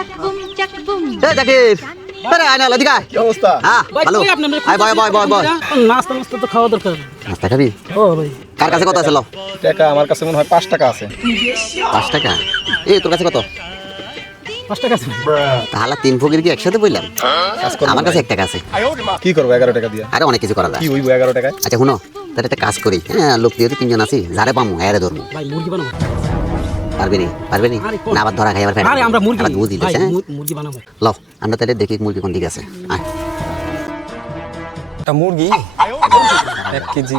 এই জাকির, আরে আয় না লদিকা। কি অবস্থা? হ্যাঁ ভালো। আয় বয় বয় বয় বয়। নাস্তা মাস্তা তো খাওয়া দরকার। নাস্তা খাবি? ও ভাই, কার কাছে কত আছে লো? টাকা আমার কাছে মনে হয় 5 টাকা আছে। 5 টাকা? এই তোর কাছে কত? 5 টাকা আছে। তাহলে 3 ফকির কি একসাথে বললাম? আমার কাছে 1 টাকা আছে। কি করবো 11 টাকা দিয়ে? আরে অনেক কিছু করা যায়। কি হইব 11 টাকায়? আচ্ছা শুনো, তাহলে একটা কাজ করি। হ্যাঁ লোক দিয়ে 3জন আছি, যারে পামু হ্যাঁ ধরবো। ভাই মুরগি বানাবো। পারবি নি? পারবি নি? আরে কোন- না আবার ধরা খাই আবার ফেলে। আরে আমরা মুরগি আবার বুঝি ভাই, দিছে। মুরগি বানাবো। লও আমরা তাহলে দেখি মুরগি কোন দিকে আছে। আয় একটা মুরগি 1 কেজি।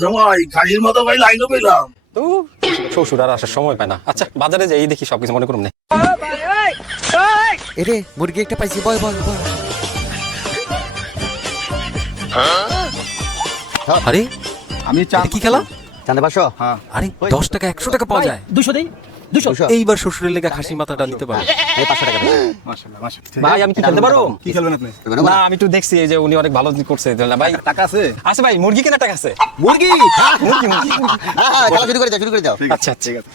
জামাই খাসির মতো ভাই লাইনও পেলাম। তো শ্বশুর আর আসার সময় পায় না। আচ্ছা বাজারে যাই দেখি সবকিছু মনে করুন না। এরে মুরগি একটা পাইছি, বয় বয় বয়। আরে আমি এটা কি খেলা? জানতে পারছো? হ্যাঁ। আরে 10 টাকা 100 টাকা পাওয়া যায়। 200 দেই, 200। 200? এইবার শ্বশুরের লেগে খাসি মাথাটা নিতে পারে। এই 500 টাকা দাও। মাশাআল্লাহ মাশাআল্লাহ। ভাই আমি কি খেলতে পারবো? কি খেলবেন আপনি? করবে না? না আমি একটু দেখছি এই যে উনি অনেক ভালো করছে তাহলে ভাই টাকা আছে? আছে ভাই মুরগি কেনার টাকা আছে। মুরগি? মুরগি মুরগি হ্যাঁ হ্যাঁ, খেলা শুরু করে দাও, শুরু করে দাও। ঠিক আছে, আচ্ছা আচ্ছা ঠিক আছে।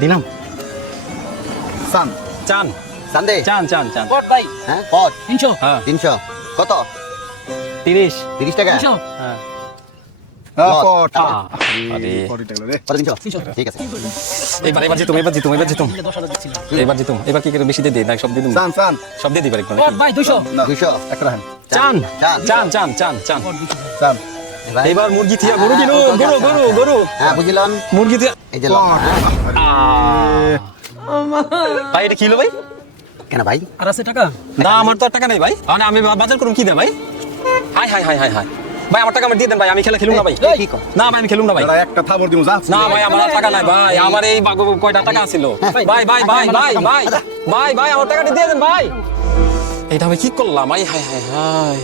দিলাম। সান চান সান্দে? চান চান চান কত ভাই? হ্যাঁ পট 300। হ্যাঁ 300 কত? 30। 30 টাকা? 300। হ্যাঁ পট। আরে পটি টাকা রে। কত 300? ঠিক আছে। এবার জিতুম 10,000 দিচ্ছিলাম। এবার কি করে বেশি দিয়ে দিই না সব দিয়ে দিই সান সান। সব দিয়ে দিবার একটু কত ভাই? 200। না 200 একটা রাখেন। চান চান। চান চান চান চান সান। এবার এবার মুরগি থিয়া গরু কিনো গরু গরু গরু হ্যাঁ বুঝলাম। মুরগি থিয়া এই যে লও, হ্যাঁ। ভাই এটা কিলো ভাই কেন ভাই? আর আছে টাকা? না আমার তো আর টাকা নেই ভাই মানে আমি বাজার করুম কি দে ভাই high high high high high ভাই আমার টাকা আমার দিয়ে দেন ভাই আমি খেলুম না ভাই কি কর? না ভাই আমি খেলুম না ভাই দাঁড়া একটা থাবর দিমু যা। না ভাই আমার আর টাকা নাই ভাই আমার এই কয়টা টাকা ছিল ভাই ভাই ভাই ভাই ভাই ভাই ভাই আমার টাকাটা দিয়ে দেন ভাই এটা আমি কি করলাম হাই হাই হাই হাই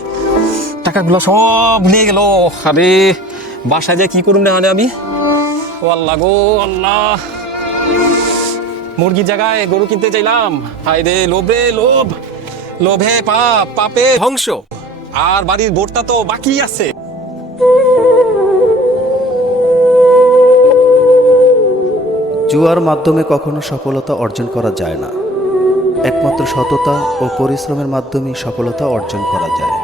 টাকাগুলো সব নিয়ে গেল আরে বাসায় যায় কি করুম না মানে আমি ও আল্লাহ গো আল্লাহ মুরগির জায়গায় গরু কিনতে চাইলাম হায় রে লোভ রে লোভ লোভে পাপ পাপে ধ্বংস আর বাড়ির বোর্ডটা তো বাকি আছে জুয়ার মাধ্যমে কখনো সফলতা অর্জন করা যায় না। একমাত্র সততা ও পরিশ্রমের মাধ্যমেই সফলতা অর্জন করা যায়।